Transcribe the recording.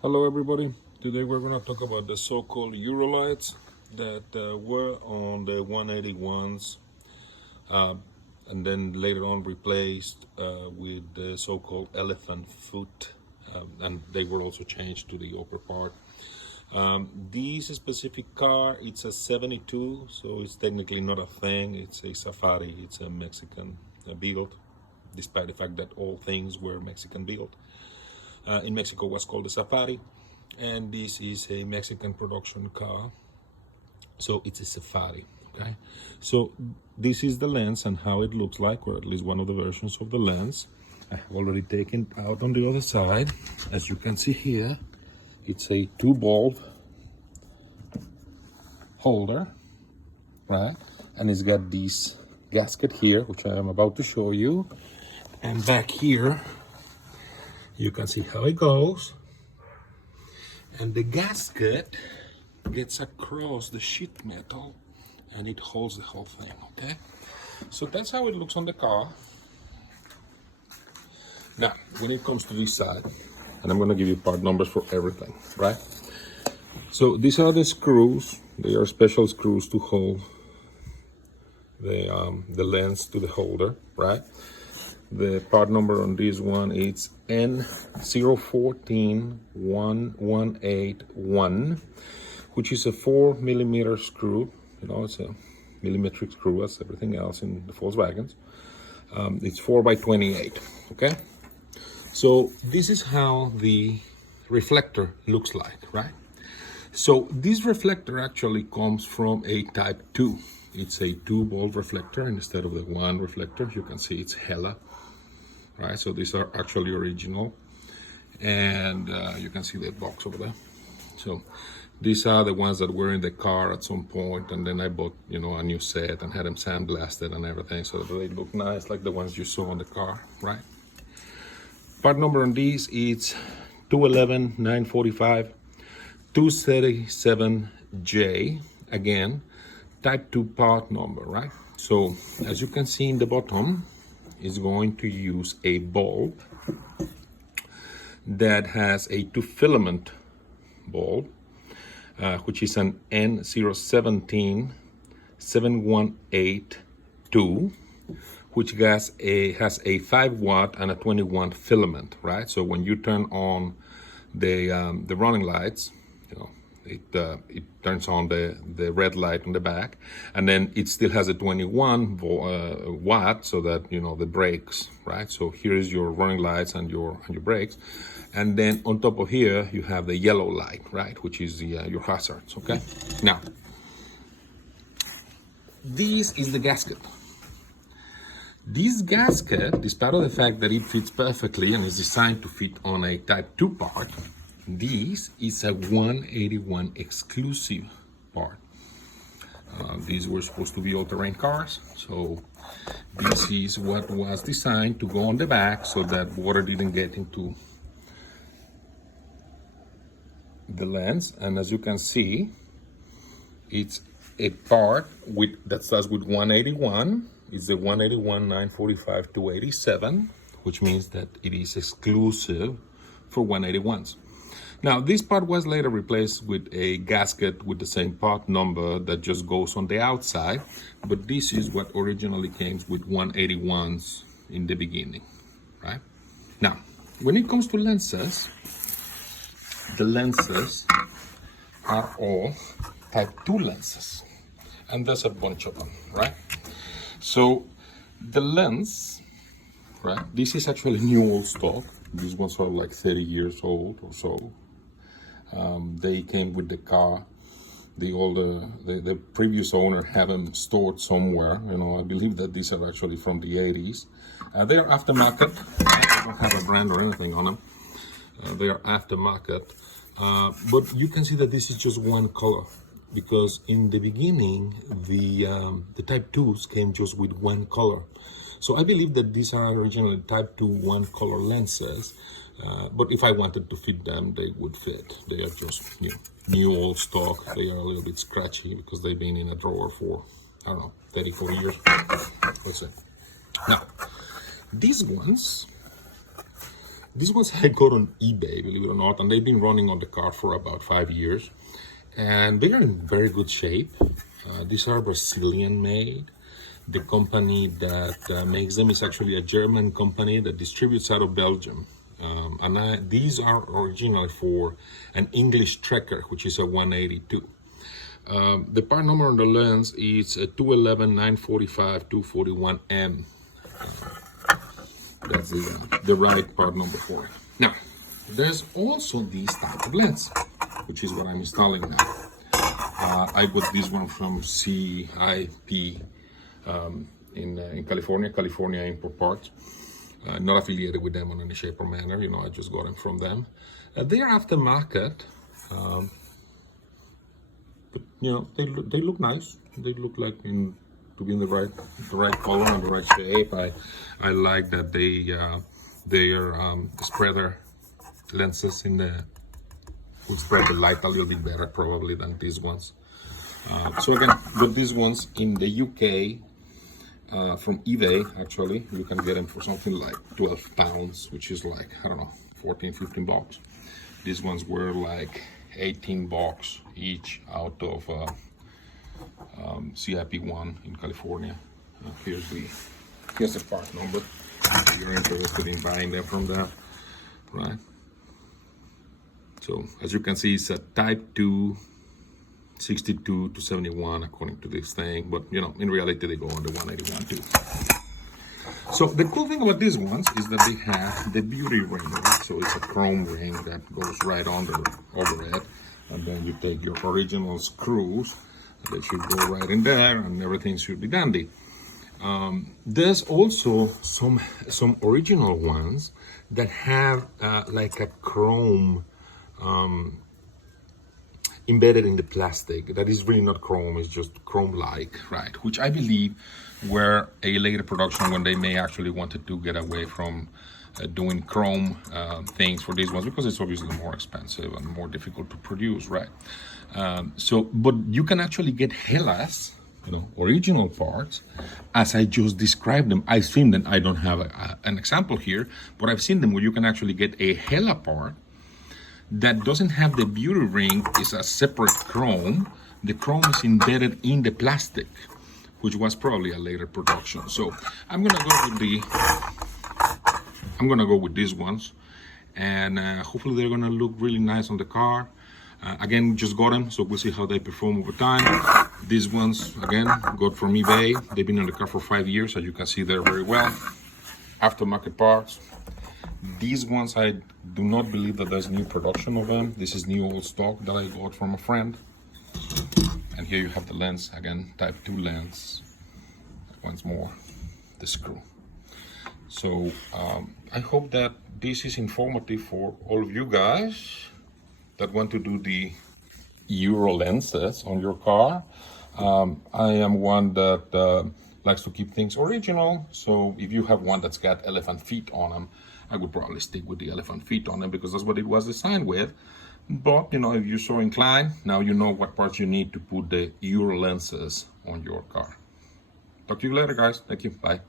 Hello everybody, today we're going to talk about the so-called Eurolights that were on the 181s and then later on replaced with the so-called elephant foot, and they were also changed to the upper part. This specific car, it's a 72, so it's technically not a thing, it's a Safari, it's a Mexican build, despite the fact that all things were Mexican built. In Mexico was called the Safari, and this is a Mexican production car, so it's a Safari. Okay, so this is the lens and how it looks like, or at least one of the versions of the lens. I have already taken it out on the other side. As you can see here, it's a 2-bulb holder, right? And it's got this gasket here, which I am about to show you, and back here you can see how it goes, and the gasket gets across the sheet metal and it holds the whole thing. Okay, so that's how it looks on the car. Now when it comes to this side, and I'm going to give you part numbers for everything, right? So these are the screws. They are special screws to hold the lens to the holder, right? The part number on this one is N014181, which is a 4mm screw. You know, it's a millimetric screw as everything else in the Volkswagens. It's 4x28. Okay, so this is how the reflector looks like, right? So this reflector actually comes from a Type 2. It's a 2-bulb reflector instead of the one reflector. You can see it's Hella. Right, so these are actually original, and you can see the box over there. So these are the ones that were in the car at some point, and then I bought, a new set and had them sandblasted and everything, so that they look nice like the ones you saw on the car, right? Part number on these is 211-945 237J, again, Type 2 part number, right? So as you can see in the bottom, is going to use a bulb that has a 2-filament bulb, which is an N017718-2, which has a 5-watt and a 20-watt filament, right? So when you turn on the running lights, it turns on the red light on the back, and then it still has a 21 watt, so that the brakes, right? So here is your running lights and your brakes, and then on top of here you have the yellow light, right, which is your hazards. Okay, now this is the gasket. This gasket, despite of the fact that it fits perfectly and is designed to fit on a Type 2 part, this is a 181 exclusive part. These were supposed to be all-terrain cars, so this is what was designed to go on the back so that water didn't get into the lens. And as you can see, it's a part that starts with 181. It's the 181-945-287, which means that it is exclusive for 181s. Now, this part was later replaced with a gasket with the same part number that just goes on the outside, but this is what originally came with 181s in the beginning, right? Now, when it comes to lenses, the lenses are all Type 2 lenses, and there's a bunch of them, right? So the lens, right, this is actually new old stock. These ones are like 30 years old or so. They came with the car. The previous owner had them stored somewhere. I believe that these are actually from the 80s. They are aftermarket. They don't have a brand or anything on them. They are aftermarket. But you can see that this is just one color, because in the beginning, the Type 2s came just with one color. So I believe that these are originally Type 2 one-color lenses, but if I wanted to fit them, they would fit. They are just new old stock. They are a little bit scratchy because they've been in a drawer for, 34 years. Let's say. Now, these ones, These ones I got on eBay, believe it or not, and they've been running on the car for about 5 years. And they are in very good shape. These are Brazilian made. The company that makes them is actually a German company that distributes out of Belgium. These are original for an English Trekker, which is a 182. The part number on the lens is 211 945 241M. That's the right part number for it. Now, there's also this type of lens, which is what I'm installing now. I got this one from CIP in California Import Parts. Not affiliated with them in any shape or manner. You know, I just got them from them. They are aftermarket, but you know, they look nice. They look like to be in the right color and the right shape. I like that they are spreader lenses will spread the light a little bit better probably than these ones. So again, with these ones in the UK from eBay, actually, you can get them for something like 12 pounds, which is like, I don't know, 14, 15 bucks. These ones were like 18 bucks each out of CIP1 in California. Here's the part number if you're interested in buying them from there, right? So as you can see, it's a Type 2 62 to 71 according to this thing, but you know, in reality they go on the 181 too. So the cool thing about these ones is that they have the beauty ring, right? So it's a chrome ring that goes right over it, and then you take your original screws, they should go right in there, and everything should be dandy. There's also some original ones that have like a chrome embedded in the plastic that is really not chrome, it's just chrome-like, right? Which I believe were a later production when they may actually wanted to get away from doing chrome things for these ones, because it's obviously more expensive and more difficult to produce, right? But you can actually get Hellas, you know, original parts, as I just described them. I've seen them. I don't have an example here, but I've seen them where you can actually get a Hella part that doesn't have the beauty ring, is a separate chrome. The chrome is embedded in the plastic, which was probably a later production. So I'm gonna go with these ones, and hopefully they're gonna look really nice on the car. Again, just got them, so we'll see how they perform over time. These ones, again, got from eBay. They've been on the car for 5 years, as you can see there very well. Aftermarket parts. These ones, I do not believe that there's new production of them. This is new old stock that I got from a friend. And here you have the lens, again, Type 2 lens. Once more, the screw. So I hope that this is informative for all of you guys that want to do the Euro lenses on your car. I am one that likes to keep things original. So if you have one that's got elephant feet on them, I would probably stick with the elephant feet on them because that's what it was designed with. But you know, if you're so inclined, now you know what parts you need to put the Euro lenses on your car. Talk to you later, guys. Thank you. Bye.